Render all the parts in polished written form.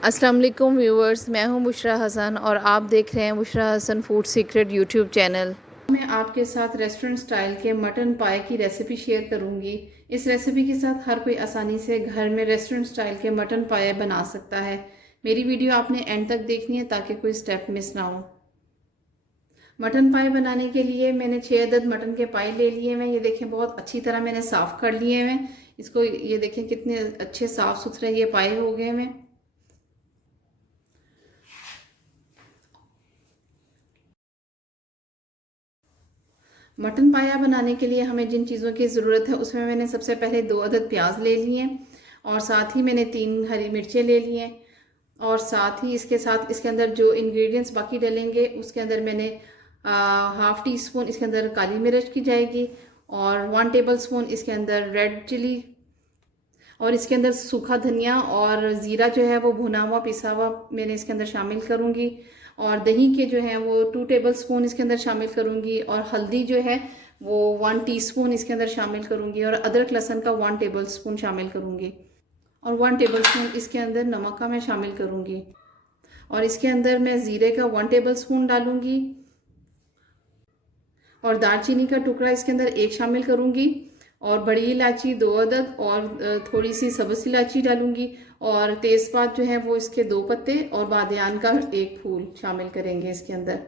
अस्सलाम वालेकुम व्यूवर्स, मैं हूं बुशरा हसन और आप देख रहे हैं Bushra Hasan food secret YouTube channel. मैं आपके साथ रेस्टोरेंट स्टाइल के मटन पाए की रेसिपी शेयर करूंगी। इस रेसिपी के साथ हर कोई आसानी से घर में रेस्टोरेंट स्टाइल के मटन पाए बना सकता है। मेरी वीडियो आपने एंड तक देखनी है ताकि कोई स्टेप मिस ना हो। मटन पाए बनाने के लिए मैंने 6 अदद मटन के पाए ले लिए हैं। ये देखें बहुत अच्छी तरह मैंने साफ़ कर लिए हैं इसको। ये देखें कितने अच्छे साफ़ सुथरे ये पाए हो गए हैं। मटन पाया बनाने के लिए हमें जिन चीज़ों की ज़रूरत है उसमें मैंने सबसे पहले 2 अदद प्याज ले लिए और साथ ही मैंने 3 हरी मिर्चें ले लिए और साथ ही इसके साथ इसके अंदर जो इंग्रेडिएंट्स बाकी डलेंगे उसके अंदर मैंने हाफ़ टी स्पून इसके अंदर काली मिर्च की जाएगी और 1 टेबल स्पून इसके अंदर रेड चिली और इसके अंदर सूखा धनिया और ज़ीरा जो है वो भुना हुआ पिसा हुआ मैंने इसके अंदर शामिल करूँगी और दही के जो है वो 2 टेबल स्पून इसके अंदर शामिल करूँगी और हल्दी जो है वो 1 टीस्पून इसके अंदर शामिल करूँगी और अदरक लहसुन का 1 टेबल स्पून शामिल करूँगी और 1 टेबल स्पून इसके अंदर नमक का मैं शामिल करूँगी और इसके अंदर मैं ज़ीरे का 1 टेबल स्पून डालूँगी और दालचीनी का टुकड़ा इसके अंदर 1 शामिल करूँगी और बड़ी इलायची 2 अदद और थोड़ी सी सब्ज़ इलायची डालूंगी और तेज़पात जो है वो इसके 2 पत्ते और बादियान का 1 फूल शामिल करेंगे इसके अंदर।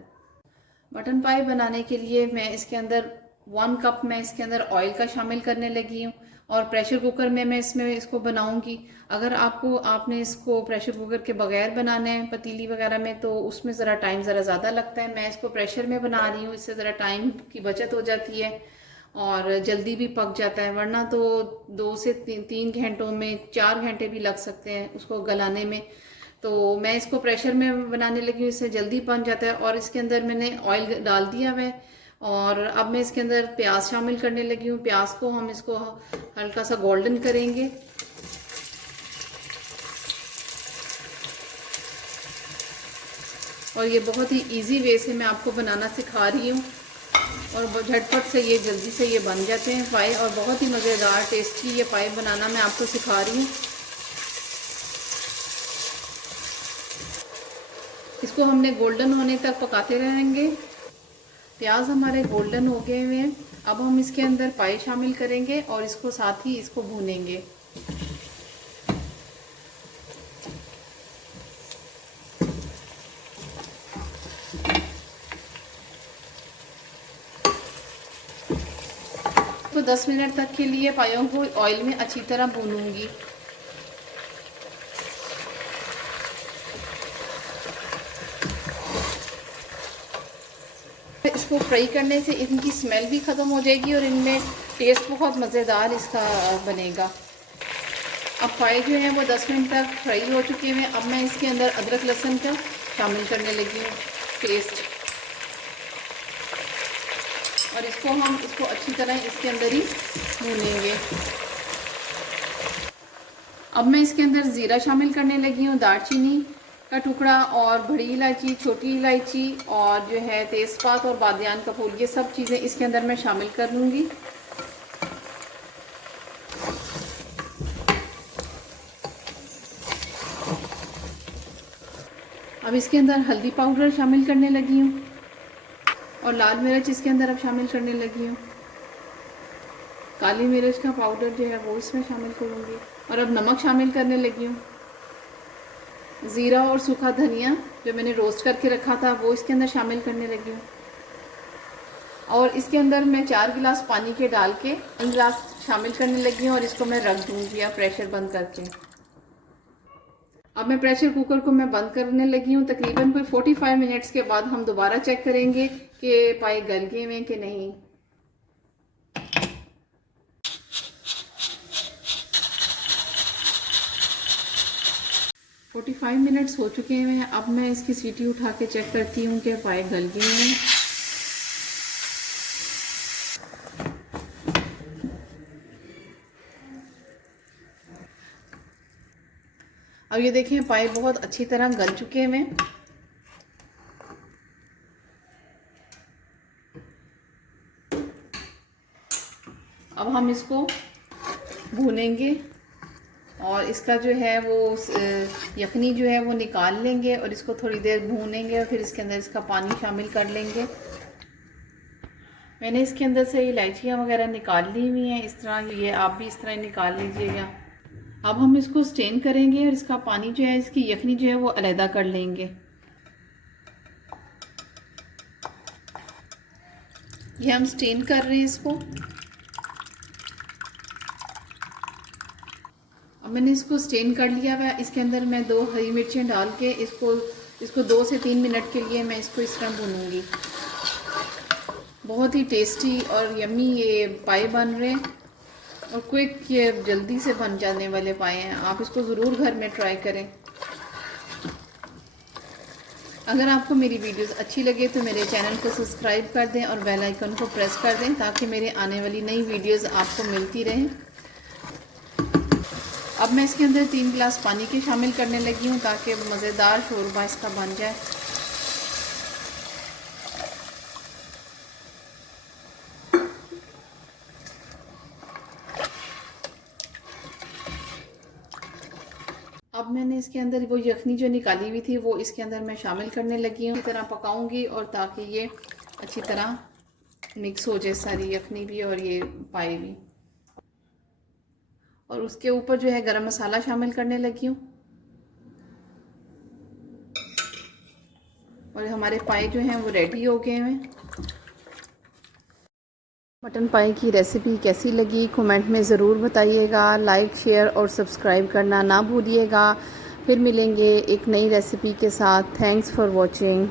मटन पाई बनाने के लिए मैं इसके अंदर 1 कप मैं इसके अंदर ऑयल का शामिल करने लगी हूँ और प्रेशर कुकर में मैं इसमें इसको बनाऊंगी। अगर आपने इसको प्रेशर कुकर के बगैर बनाना है पतीली वगैरह में तो उसमें ज़रा टाइम ज़रा ज़्यादा लगता है। मैं इसको प्रेशर में बना रही हूँ, इससे ज़रा टाइम की बचत हो जाती है और जल्दी भी पक जाता है, वरना तो 2 से 3 घंटों में 4 घंटे भी लग सकते हैं उसको गलाने में। तो मैं इसको प्रेशर में बनाने लगी हूँ, इससे जल्दी बन जाता है। और इसके अंदर मैंने ऑयल डाल दिया है और अब मैं इसके अंदर प्याज शामिल करने लगी हूँ। प्याज को हम इसको हल्का सा गोल्डन करेंगे और ये बहुत ही इजी वे से मैं आपको बनाना सिखा रही हूँ और झटपट से ये जल्दी से ये बन जाते हैं पाए और बहुत ही मज़ेदार टेस्टी ये पाए बनाना मैं आपको सिखा रही हूँ। इसको हमने गोल्डन होने तक पकाते रहेंगे। प्याज हमारे गोल्डन हो गए हुए हैं। अब हम इसके अंदर पाए शामिल करेंगे और इसको साथ ही इसको भूनेंगे। तो 10 मिनट तक के लिए पायों को ऑयल में अच्छी तरह भूनूंगी। इसको फ्राई करने से इनकी स्मेल भी ख़त्म हो जाएगी और इनमें टेस्ट बहुत मज़ेदार इसका बनेगा। अब पाए जो हैं वो 10 मिनट तक फ्राई हो चुके हैं। अब मैं इसके अंदर अदरक लहसुन का शामिल करने लगी हूँ पेस्ट और इसको अच्छी तरह इसके अंदर ही भूनेंगे। अब मैं इसके अंदर ज़ीरा शामिल करने लगी हूँ, दालचीनी का टुकड़ा और बड़ी इलायची, छोटी इलायची और जो है तेज़पात और बादियान का फूल, ये सब चीज़ें इसके अंदर मैं शामिल कर लूँगी। अब इसके अंदर हल्दी पाउडर शामिल करने लगी हूँ और लाल मिर्च इसके अंदर अब शामिल करने लगी हूँ। काली मिर्च का पाउडर जो है वो इसमें शामिल करूँगी और अब नमक शामिल करने लगी हूँ। ज़ीरा और सूखा धनिया जो मैंने रोस्ट करके रखा था वो इसके अंदर शामिल करने लगी हूँ और इसके अंदर मैं 4 गिलास पानी के डाल के 1 गिलास शामिल करने लगी हूँ और इसको मैं रख दूँगी या प्रेशर बंद करके। अब मैं प्रेशर कुकर को मैं बंद करने लगी हूँ। तकरीबन कोई 45 मिनट्स के बाद हम दोबारा चेक करेंगे कि पाए गल गए हैं कि नहीं। 45 मिनट्स हो चुके हैं। अब मैं इसकी सीटी उठा के चेक करती हूँ कि पाए गल गए हैं। अब ये देखें पाए बहुत अच्छी तरह गल चुके हैं। अब हम इसको भूनेंगे और इसका जो है वो यखनी जो है वो निकाल लेंगे और इसको थोड़ी देर भूनेंगे और फिर इसके अंदर इसका पानी शामिल कर लेंगे। मैंने इसके अंदर से इलायचियाँ वगैरह निकाल ली हुई हैं इस तरह, ये आप भी इस तरह निकाल लीजिएगा। अब हम इसको स्टेन करेंगे और इसका पानी जो है, इसकी यखनी जो है वो अलहदा कर लेंगे। ये हम स्टेन कर रहे हैं इसको। अब मैंने इसको स्टेन कर लिया हुआ है। इसके अंदर मैं 2 हरी मिर्चें डाल के इसको 2 से 3 मिनट के लिए मैं इसको इस तरह भूनूंगी। बहुत ही टेस्टी और यम्मी ये पाए बन रहे हैं और क्विक, ये जल्दी से बन जाने वाले पाए हैं। आप इसको ज़रूर घर में ट्राई करें। अगर आपको मेरी वीडियोस अच्छी लगे तो मेरे चैनल को सब्सक्राइब कर दें और बेल आइकन को प्रेस कर दें ताकि मेरे आने वाली नई वीडियोस आपको मिलती रहें। अब मैं इसके अंदर 3 गिलास पानी के शामिल करने लगी हूँ ताकि मज़ेदार शोरबा इसका बन जाए। अब मैंने इसके अंदर वो यखनी जो निकाली हुई थी वो इसके अंदर मैं शामिल करने लगी हूँ। इसी तरह पकाऊंगी और ताकि ये अच्छी तरह मिक्स हो जाए, सारी यखनी भी और ये पाए भी। और उसके ऊपर जो है गरम मसाला शामिल करने लगी हूँ। और हमारे पाए जो हैं वो रेडी हो गए हैं। मटन पाए की रेसिपी कैसी लगी कमेंट में ज़रूर बताइएगा। लाइक, शेयर और सब्सक्राइब करना ना भूलिएगा। फिर मिलेंगे एक नई रेसिपी के साथ। Thanks for watching.